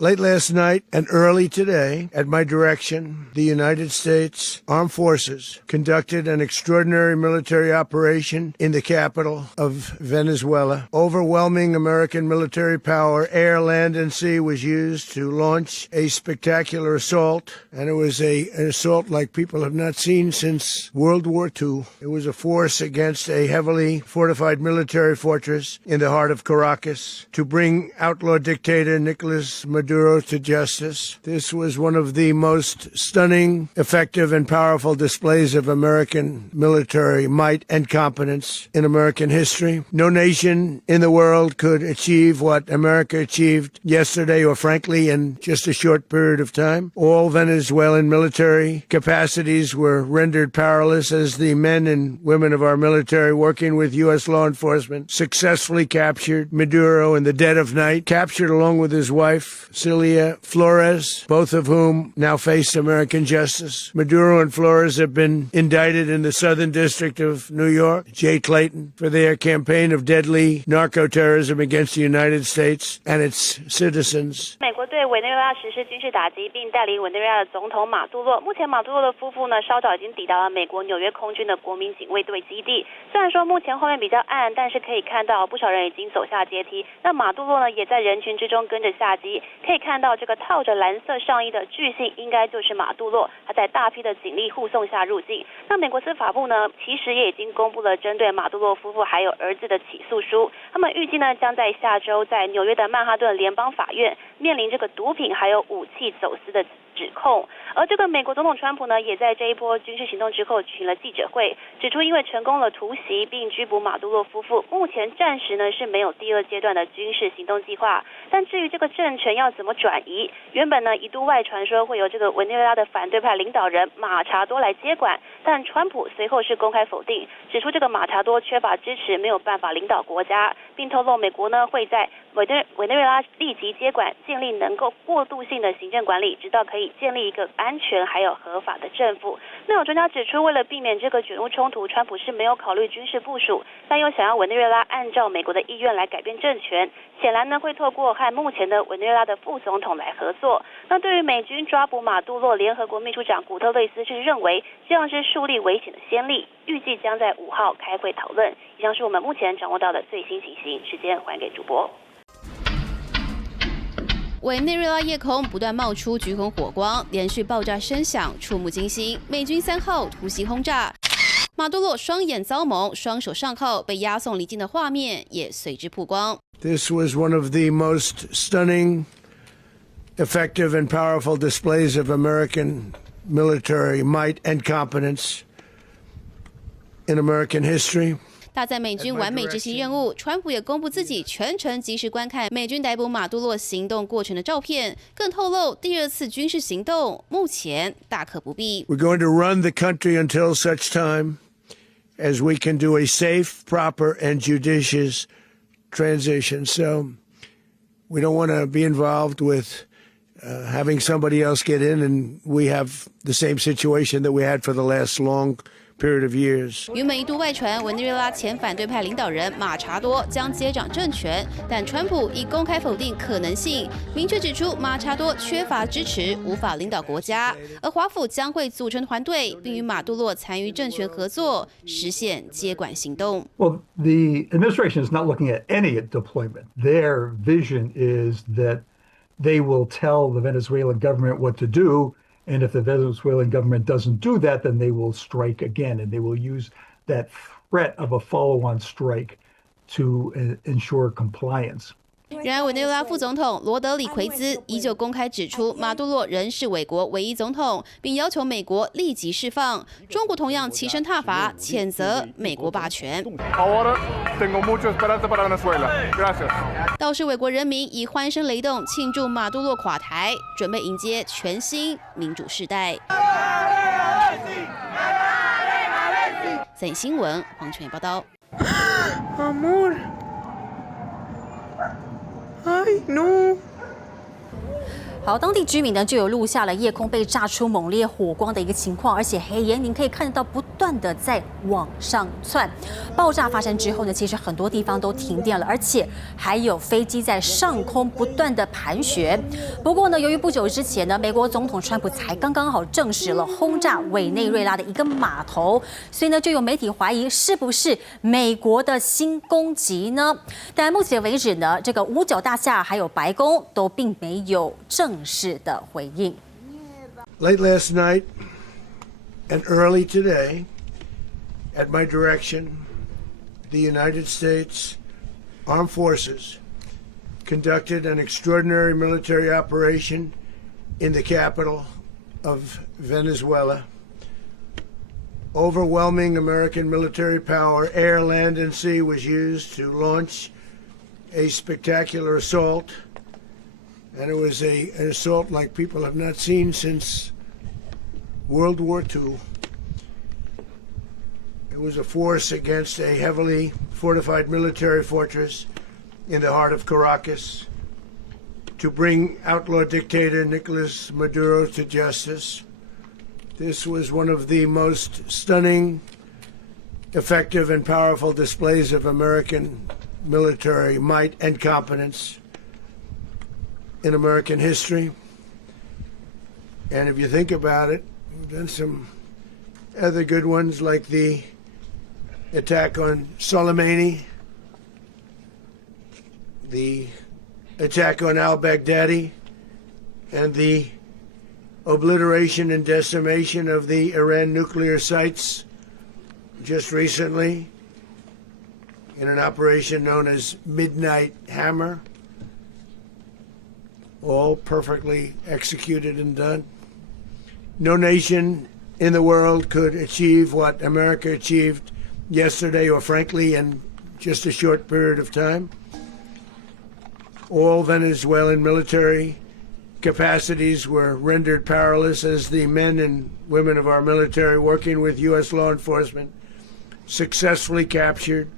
Late last night and early today, at my direction, the United States Armed Forces conducted an extraordinary military operation in the capital of Venezuela. Overwhelming American military power, air, land, and sea, was used to launch a spectacular assault, and it was an assault like people have not seen since World War II. It was a force against a heavily fortified military fortress in the heart of Caracas to bring outlaw dictator Nicolas Maduro to justice. This was one of the most stunning, effective, and powerful displays of American military might and competence in American history. No nation in the world could achieve what America achieved yesterday, or frankly, in just a short period of time. All Venezuelan military capacities were rendered powerless as the men and women of our military, working with U.S. law enforcement, successfully captured Maduro in the dead of night, captured along with his wife, Celia Flores, both of whom now face American justice. Maduro and Flores have been indicted in the Southern District of New York, Jay Clayton, for their campaign of deadly narco-terrorism against the United States and its citizens. 美国对委内瑞拉实施军事打击，并带领委内瑞拉的总统马杜洛。目前马杜洛的夫妇呢，稍早已经抵达了美国纽约空军的国民警卫队基地。虽然说目前后面比较暗，但是可以看到不少人已经走下阶梯。那马杜洛呢，也在人群之中跟着下机。可以看到这个套着蓝色上衣的巨姓应该就是马杜洛，他在大批的警力护送下入境。那美国司法部呢，其实也已经公布了针对马杜洛夫妇还有儿子的起诉书。他们预计呢，将在下周在纽约的曼哈顿联邦法院面临这个毒品还有武器走私的指控。而这个美国总统川普呢，也在这一波军事行动之后举行了记者会，指出因为成功了突袭并拘捕马杜洛夫妇，目前暂时呢是没有第二阶段的军事行动计划。但至于这个政权要怎么转移，原本呢一度外传说会由这个委内瑞拉的反对派领导人马查多来接管，但川普随后是公开否定，指出这个马查多缺乏支持，没有办法领导国家，并透露美国呢会在委内瑞拉立即接管，建立能够过渡性的行政管理，直到可以建立一个安全还有合法的政府。那有专家指出，为了避免这个卷入冲突，川普是没有考虑军事部署，但又想要委内瑞拉按照美国的意愿来改变政权，显然呢会透过和目前的委内瑞拉的副总统来合作。那对于美军抓捕马杜洛，联合国秘书长古特雷斯是认为这样是树立危险的先例，预计将在5号开会讨论。以上是我们目前掌握到的最新情形，时间还给主播。委内瑞拉夜空不断冒出橘红火光，连续爆炸声响触目惊心。美军3号突袭轰炸，马杜洛双眼遭蒙，双手上铐被押送离境的画面也随之曝光。This was one of the most stunning, effective, and powerful displays of American military might and competence in American history. 大赞美军完美执行任务，川普也公布自己全程及时观看美军逮捕马杜洛行动过程的照片，更透露第二次军事行动目前大可不必。We're going to run the country until such time as we can do a safe, proper, and judicious transition. So we don't want to be involved with having somebody else get in, and we have the same situation that we had for the last long period of years. 原本一度外传委内瑞拉前反对派领导人马查多将接掌政权，但川普已公开否定可能性，明确指出马查多缺乏支持，无法领导国家，而华府将会组成团队，并与马杜洛参与政权合作，实现接管行动。Well, the administration is not looking at any deployment. Their vision is that they will tell the Venezuelan government what to do. And if the Venezuelan government doesn't do that, then they will strike again, and they will use that threat of a follow-on strike to ensure compliance. 然而，委内瑞拉副总统罗德里奎兹依旧公开指出，马杜洛仍是委国唯一总统，并要求美国立即释放。中国同样齐声挞伐，谴责美国霸权。倒是，委国人民以欢声雷动庆祝马杜洛垮台，准备迎接全新民主世代。在新闻，黄泉报道。Ay, no. 好，当地居民呢就有录下了夜空被炸出猛烈火光的一个情况，而且黑烟您可以看得到不断的在往上窜。爆炸发生之后呢，其实很多地方都停电了，而且还有飞机在上空不断的盘旋。不过呢，由于不久之前呢，美国总统川普才刚刚好证实了轰炸委内瑞拉的一个码头，所以呢，就有媒体怀疑是不是美国的新攻击呢？但目前为止呢，这个五角大厦还有白宫都并没有正式的回应。Late last night and early today, at my direction, the United States Armed Forces conducted an extraordinary military operation in the capital of Venezuela. Overwhelming American military power, air, land, and sea, was used to launch a spectacular assault. And it was an assault like people have not seen since World War II. It was a force against a heavily fortified military fortress in the heart of Caracas to bring outlaw dictator Nicolas Maduro to justice. This was one of the most stunning, effective, and powerful displays of American military might and competence in American history. And if you think about it, we've done some other good ones like the attack on Soleimani, the attack on al-Baghdadi, and the obliteration and decimation of the Iran nuclear sites just recently in an operation known as Midnight Hammer. All perfectly executed and done. No nation in the world could achieve what America achieved yesterday, or frankly in just a short period of time. All Venezuelan military capacities were rendered powerless as the men and women of our military, working with U.S. law enforcement, successfully captured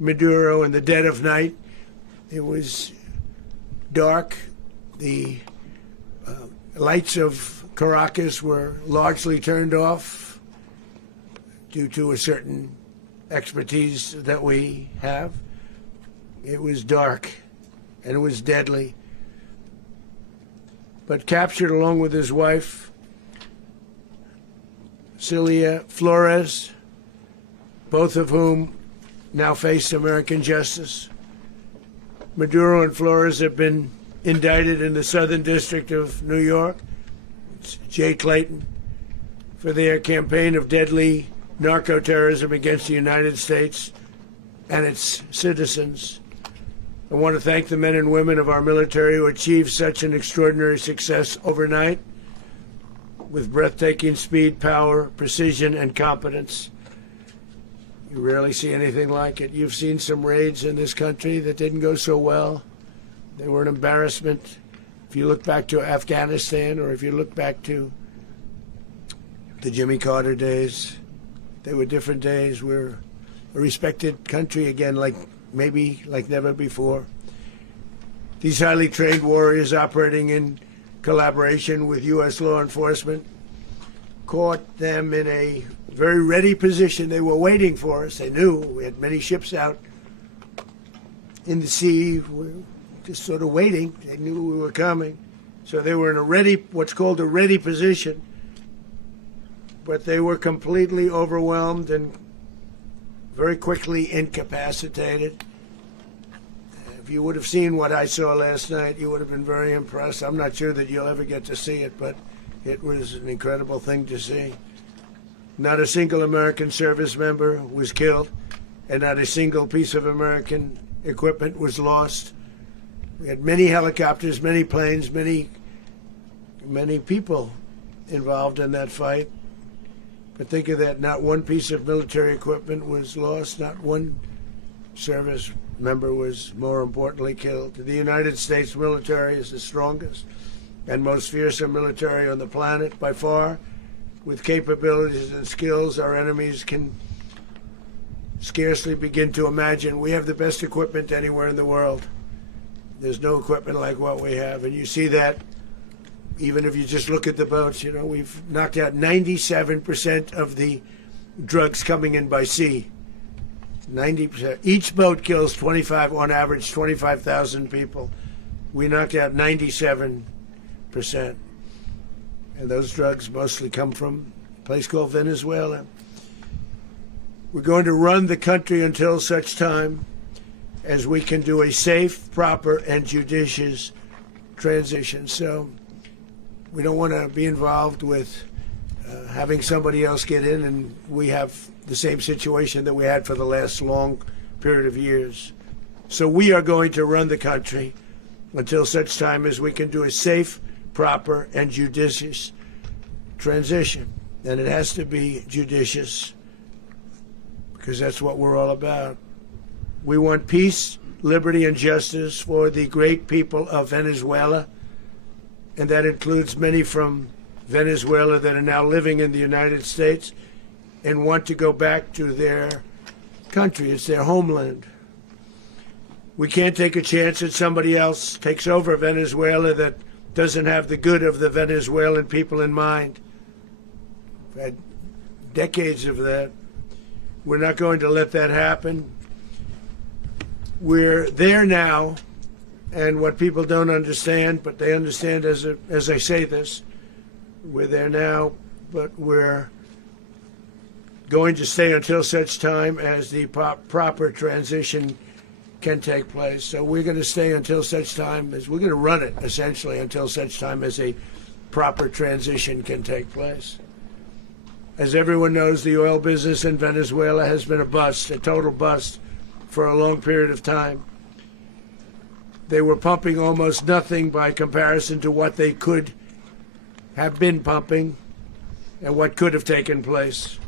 Maduro in the dead of night. It was dark. The lights of Caracas were largely turned off due to a certain expertise that we have. It was dark and it was deadly. But captured along with his wife, Celia Flores, both of whom now face American justice. Maduro and Flores have been indicted in the Southern District of New York, it's Jay Clayton, for their campaign of deadly narco-terrorism against the United States and its citizens. I want to thank the men and women of our military who achieved such an extraordinary success overnight with breathtaking speed, power, precision, and competence. You rarely see anything like it. You've seen some raids in this country that didn't go so well. They were an embarrassment. If you look back to Afghanistan, or if you look back to the Jimmy Carter days, they were different days. We're a respected country again, like never before. These highly trained warriors operating in collaboration with U.S. law enforcement caught them in a very ready position. They were waiting for us. They knew we had many ships out in the sea. We were just sort of waiting. They knew we were coming. So they were in a ready, what's called a ready position. But they were completely overwhelmed and very quickly incapacitated. If you would have seen what I saw last night, you would have been very impressed. I'm not sure that you'll ever get to see it, but it was an incredible thing to see. Not a single American service member was killed, and not a single piece of American equipment was lost. We had many helicopters, many planes, many people involved in that fight. But think of that, not one piece of military equipment was lost, not one service member was, more importantly, killed. The United States military is the strongest and most fearsome military on the planet by far. With capabilities and skills our enemies can scarcely begin to imagine. We have the best equipment anywhere in the world. There's no equipment like what we have, and you see that even if you just look at the boats, we've knocked out 97% of the drugs coming in by sea. 90%. Each boat kills on average 25,000 people. We knocked out 97%. And those drugs mostly come from a place called Venezuela. We're going to run the country until such time as we can do a safe, proper, and judicious transition. So we don't want to be involved with having somebody else get in, and we have the same situation that we had for the last long period of years. So we are going to run the country until such time as we can do a safe, proper, and judicious transition. And it has to be judicious because that's what we're all about. We want peace, liberty, and justice for the great people of Venezuela, and that includes many from Venezuela that are now living in the United States and want to go back to their country. It's their homeland. We can't take a chance that somebody else takes over Venezuela that doesn't have the good of the Venezuelan people in mind. We've had decades of that. We're not going to let that happen. We're there now, and what people don't understand, but they understand as I say this, we're there now, but we're going to stay until such time as the proper transition can take place. So we're going to stay until such time as we're going to run it, essentially, until such time as a proper transition can take place. As everyone knows, the oil business in Venezuela has been a bust, a total bust, for a long period of time. They were pumping almost nothing by comparison to what they could have been pumping and what could have taken place.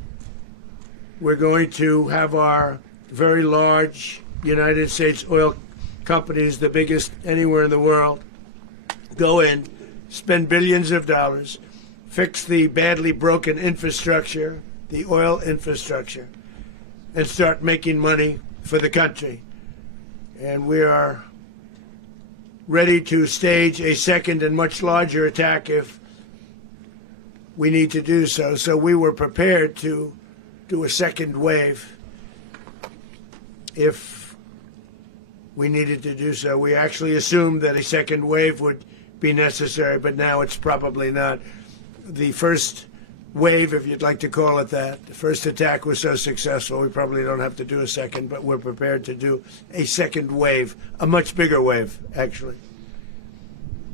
We're going to have our very large United States oil companies, the biggest anywhere in the world, go in, spend billions of dollars, fix the badly broken infrastructure, the oil infrastructure, and start making money for the country. And we are ready to stage a second and much larger attack if we need to do so. So we were prepared to do a second wave if we needed to do so. We actually assumed that a second wave would be necessary, but now it's probably not. The first wave, if you'd like to call it that, the first attack was so successful, we probably don't have to do a second, but we're prepared to do a second wave, a much bigger wave, actually.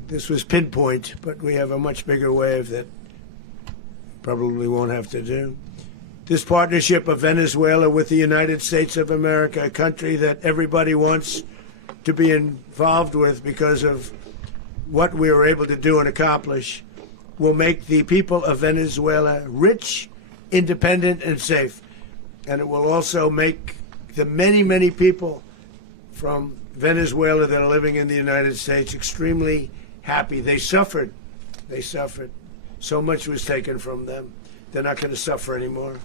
This was pinpoint, but we have a much bigger wave that probably won't have to do. This partnership of Venezuela with the United States of America, a country that everybody wants to be involved with because of what we were able to do and accomplish, will make the people of Venezuela rich, independent, and safe. And it will also make the many, many people from Venezuela that are living in the United States extremely happy. They suffered. They suffered. So much was taken from them. They're not going to suffer anymore.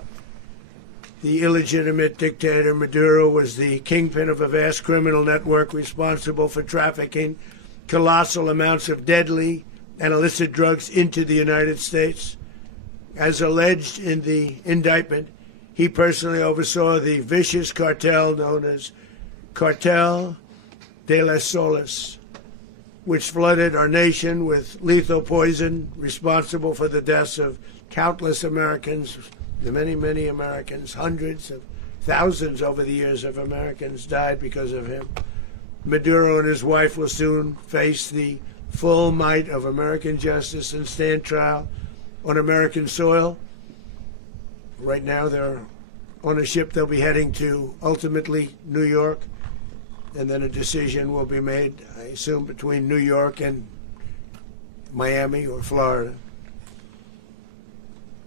The illegitimate dictator Maduro was the kingpin of a vast criminal network responsible for trafficking colossal amounts of deadly and illicit drugs into the United States. As alleged in the indictment, he personally oversaw the vicious cartel known as Cartel de las Solas, which flooded our nation with lethal poison, responsible for the deaths of countless Americans, the many, many Americans. Hundreds of thousands over the years of Americans died because of him. Maduro and his wife will soon face the full might of American justice and stand trial on American soil. Right now they're on a ship. They'll be heading to, ultimately, New York, and then a decision will be made, I assume, between New York and Miami or Florida.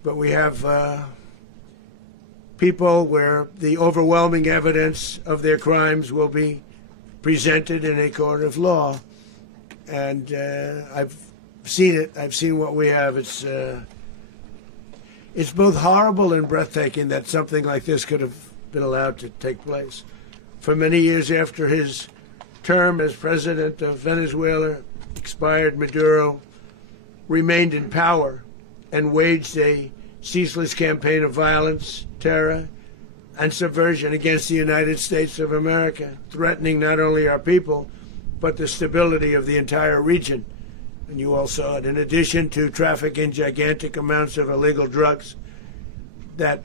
But we have people where the overwhelming evidence of their crimes will be presented in a court of law. And I've seen it. I've seen what we have. It's both horrible and breathtaking that something like this could have been allowed to take place. For many years after his term as president of Venezuela expired, Maduro remained in power and waged a ceaseless campaign of violence, terror, and subversion against the United States of America, threatening not only our people, but the stability of the entire region. And you all saw it. In addition to trafficking gigantic amounts of illegal drugs that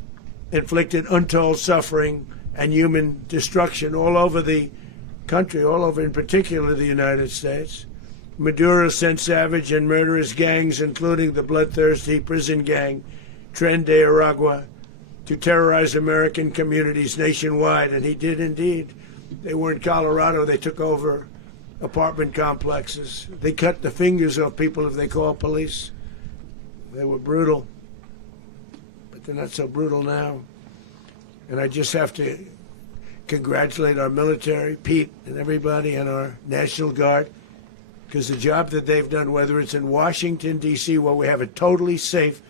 inflicted untold suffering and human destruction all over the country, all over in particular the United States, Maduro sent savage and murderous gangs, including the bloodthirsty prison gang, Tren de Aragua, to terrorize American communities nationwide, and he did indeed. They were in Colorado. They took over apartment complexes. They cut the fingers off people if they called police. They were brutal, but they're not so brutal now. And I just have to congratulate our military, Pete and everybody, and our National Guard, because the job that they've done, whether it's in Washington, D.C., where we have a totally safe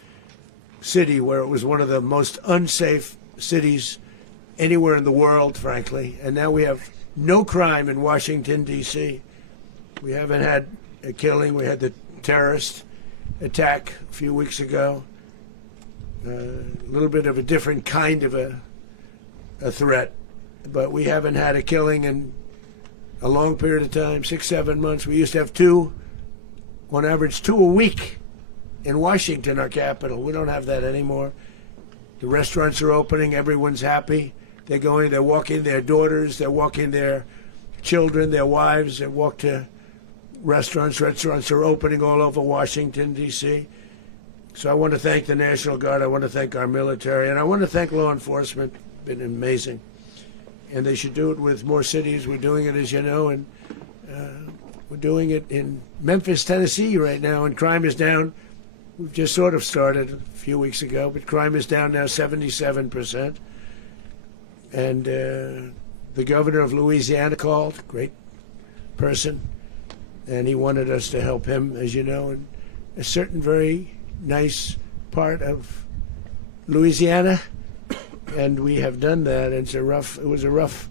city, where it was one of the most unsafe cities anywhere in the world, frankly, and now we have no crime in Washington, D.C. We haven't had a killing. We had the terrorist attack a few weeks ago. A little bit of a different kind of a threat, but we haven't had a killing in a long period of time, 6-7 months. We used to have two, on average, 2 a week in Washington, our capital. We don't have that anymore. The restaurants are opening. Everyone's happy. They're going, they're walking their daughters, they're walking their children, their wives. They walk to restaurants. Restaurants are opening all over Washington, D.C. So I want to thank the National Guard. I want to thank our military. And I want to thank law enforcement. Been amazing. And they should do it with more cities. We're doing it, as you know, and we're doing it in Memphis, Tennessee right now, and crime is down. We've just sort of started a few weeks ago, but crime is down now 77%. And the governor of Louisiana called, great person, and he wanted us to help him, as you know, in a certain very nice part of Louisiana. And we have done that. It was a rough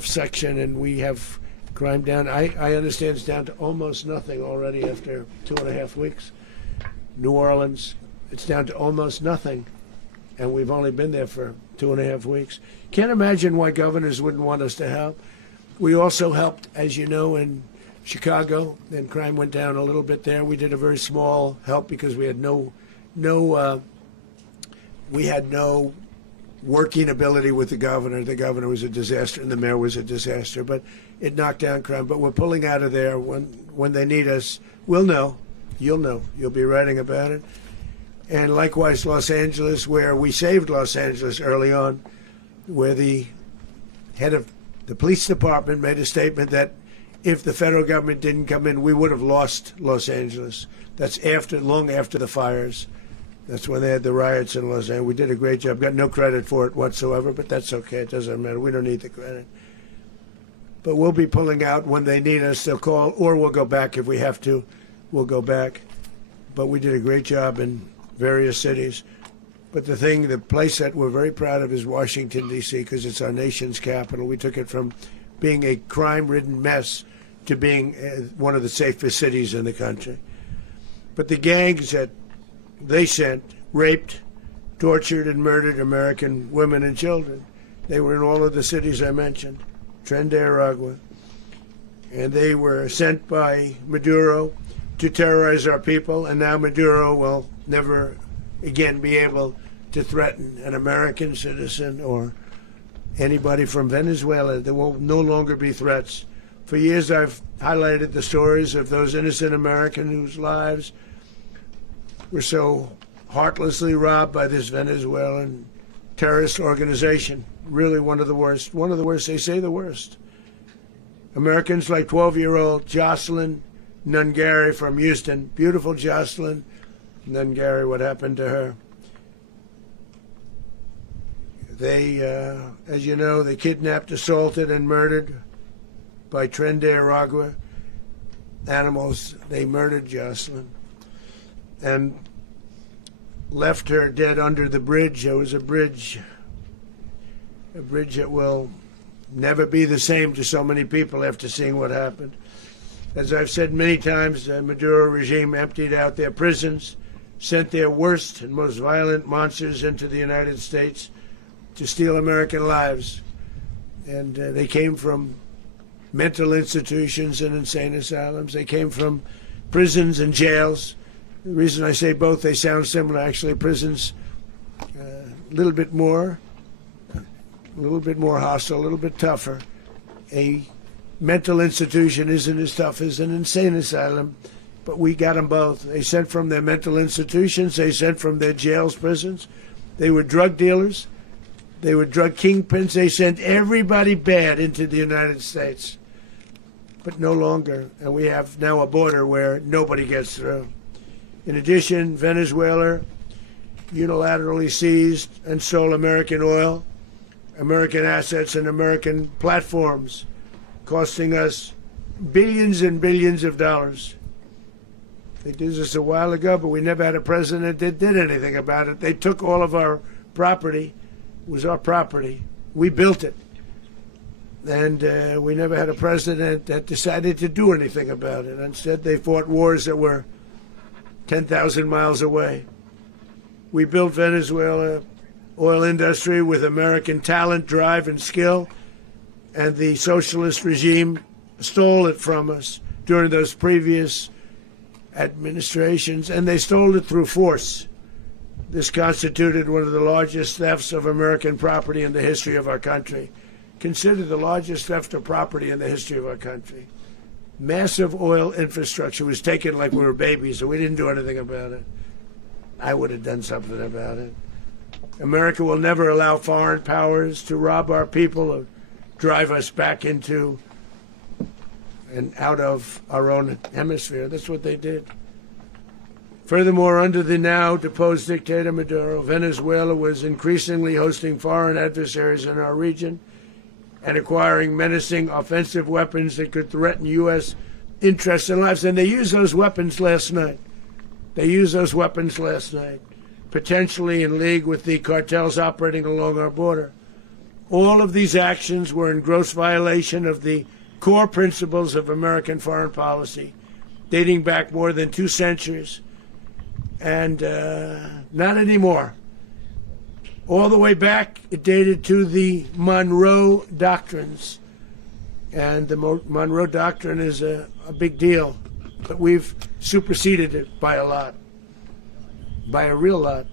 section, and we have crime down. I understand it's down to almost nothing already after 2.5 weeks. New Orleans, it's down to almost nothing, and we've only been there for 2.5 weeks. Can't imagine why governors wouldn't want us to help. We also helped, as you know, in Chicago, and crime went down a little bit there. We did a very small help because we had no working ability with the governor. The governor was a disaster, and the mayor was a disaster, but it knocked down crime. But we're pulling out of there. When they need us, we'll know. You'll know. You'll be writing about it. And likewise, Los Angeles, where we saved Los Angeles early on, where the head of the police department made a statement that if the federal government didn't come in, we would have lost Los Angeles. That's long after the fires. That's when they had the riots in Los Angeles. We did a great job. Got no credit for it whatsoever, but that's okay. It doesn't matter. We don't need the credit. But we'll be pulling out when they need us. They'll call, or we'll go back if we have to. We'll go back. But we did a great job in various cities. But the place that we're very proud of is Washington, D.C., because it's our nation's capital. We took it from being a crime-ridden mess to being one of the safest cities in the country. But the gangs that they sent raped, tortured, and murdered American women and children. They were in all of the cities I mentioned, Tren de Aragua. And they were sent by Maduro to terrorize our people, and now Maduro will never again be able to threaten an American citizen or anybody from Venezuela. There will no longer be threats. For years I've highlighted the stories of those innocent Americans whose lives were so heartlessly robbed by this Venezuelan terrorist organization. Really one of the worst. One of the worst, they say the worst. Americans like 12-year-old Jocelyn Nungary from Houston. Beautiful Jocelyn Nungary, what happened to her? They, as you know, they kidnapped, assaulted, and murdered by Tren de Aragua animals. They murdered Jocelyn and left her dead under the bridge. There was a bridge that will never be the same to so many people after seeing what happened. As I've said many times, the Maduro regime emptied out their prisons, sent their worst and most violent monsters into the United States to steal American lives. And they came from mental institutions and insane asylums. They came from prisons and jails. The reason I say both, they sound similar. Actually, prisons a little bit more hostile, a little bit tougher. A mental institution isn't as tough as an insane asylum, but we got them both. They sent from their mental institutions. They sent from their jails, prisons. They were drug dealers. They were drug kingpins. They sent everybody bad into the United States, but no longer. And we have now a border where nobody gets through. In addition, Venezuela unilaterally seized and stole American oil, American assets, and American platforms, costing us billions and billions of dollars. They did this a while ago, but we never had a president that did anything about it. They took all of our property. It was our property. We built it. And we never had a president that decided to do anything about it. Instead, they fought wars that were 10,000 miles away. We built Venezuela oil industry with American talent, drive, and skill, and the socialist regime stole it from us during those previous administrations, and they stole it through force. This constituted one of the largest thefts of American property in the history of our country. Considered the largest theft of property in the history of our country. Massive oil infrastructure was taken like we were babies, and we didn't do anything about it. I would have done something about it. America will never allow foreign powers to rob our people or drive us back into and out of our own hemisphere. That's what they did. Furthermore, under the now deposed dictator Maduro, Venezuela was increasingly hosting foreign adversaries in our region and acquiring menacing offensive weapons that could threaten U.S. interests and lives. And they used those weapons last night. Potentially in league with the cartels operating along our border. All of these actions were in gross violation of the core principles of American foreign policy, dating back more than 2 centuries. And not anymore. All the way back, it dated to the Monroe Doctrines. And the Monroe Doctrine is a big deal. But we've superseded it by a lot. By a real lot.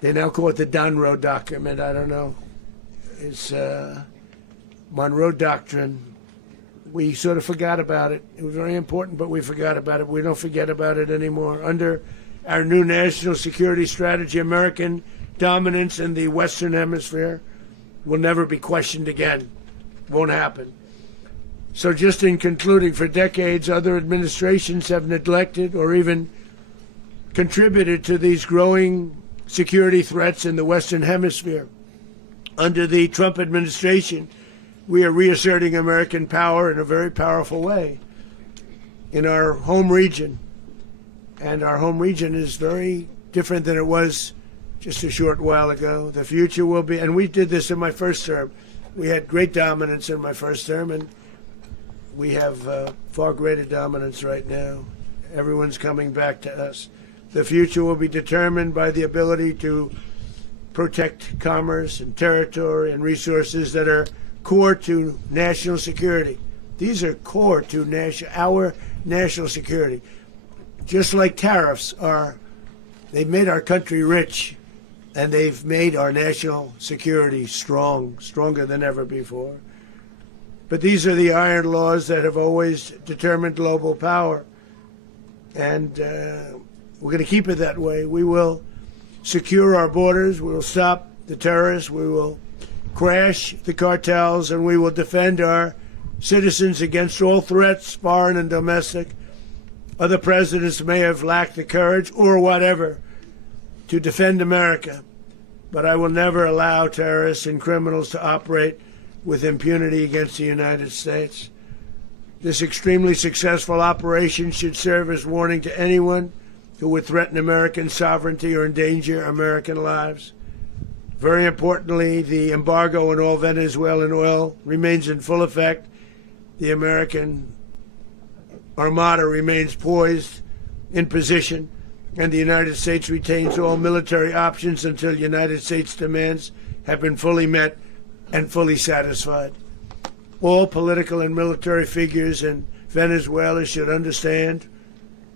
They now call it the Monroe Document. I don't know. It's Monroe Doctrine. We sort of forgot about it. It was very important, but we forgot about it. We don't forget about it anymore. Under our new national security strategy, American dominance in the Western Hemisphere will never be questioned again. Won't happen. So just in concluding, for decades, other administrations have neglected or even contributed to these growing security threats in the Western Hemisphere. Under the Trump administration, we are reasserting American power in a very powerful way in our home region. And our home region is very different than it was just a short while ago. The future will be, and we did this in my first term. We had great dominance in my first term, and we have far greater dominance right now. Everyone's coming back to us. The future will be determined by the ability to protect commerce and territory and resources that are core to national security. These are core to our national security. Just like tariffs are, they've made our country rich, and they've made our national security stronger than ever before. But these are the iron laws that have always determined global power. And we're going to keep it that way. We will secure our borders. We will stop the terrorists. We will crash the cartels, and we will defend our citizens against all threats, foreign and domestic. Other presidents may have lacked the courage or whatever to defend America, but I will never allow terrorists and criminals to operate with impunity against the United States. This extremely successful operation should serve as warning to anyone who would threaten American sovereignty or endanger American lives. Very importantly, the embargo on all Venezuelan oil remains in full effect. The American armada remains poised in position, and the United States retains all military options until United States demands have been fully met and fully satisfied. All political and military figures in Venezuela should understand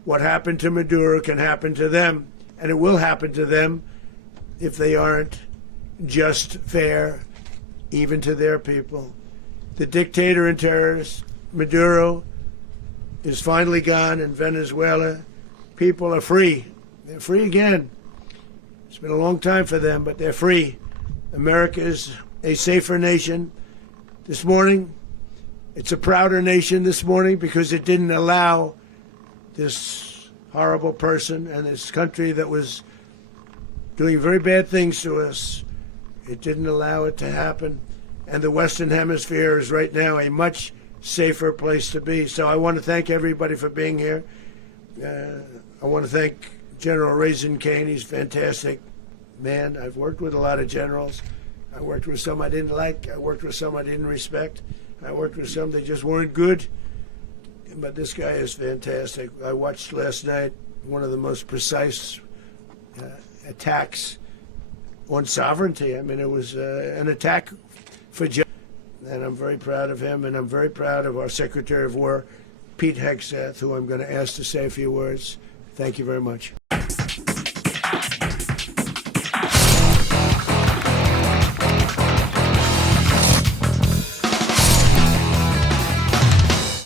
what happened to Maduro can happen to them, and it will happen to them if they aren't just fair, even to their people. The dictator and terrorist, Maduro, is finally gone in Venezuela. People are free. They're free again. It's been a long time for them, but they're free. America is a safer nation. This morning, it's a prouder nation this morning because it didn't allow this horrible person and this country that was doing very bad things to us. It didn't allow it to happen. And the Western Hemisphere is right now a much safer place to be. So I want to thank everybody for being here. I want to thank General Raisin Kane. He's a fantastic man. I've worked with a lot of generals. I worked with some I didn't like. I worked with some I didn't respect. I worked with some that just weren't good. But this guy is fantastic. I watched last night one of the most precise attacks on sovereignty. I mean, it was an attack for justice. And I'm very proud of him, and I'm very proud of our Secretary of War, Pete Hegseth, who I'm going to ask to say a few words. Thank you very much.